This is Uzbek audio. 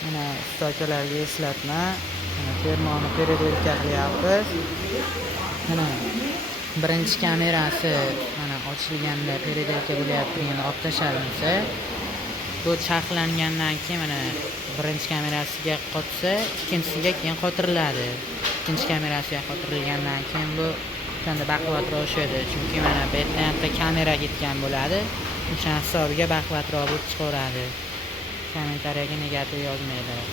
Mana ustokalarga eslatma. Mana termoni peredelka qilyapmiz. Mana birinchi kamerasi mana ochilganda peredelka bo'lyapti, endi olib tashlansa, bu charxlangandan keyin mana birinchi kamerasiga qotsa, ikkinchisiga keyin qotiriladi. Ikkinchi kamerasiga qotirilgandan keyin bu o'shanda baquvvatroq tushadi, chunki mana bu yerda ham kamera ketgan bo'ladi. O'sha hisobiga baquvvatroq bo'lib chiqaveradi. Kommentariyaga negativ yozmaylar.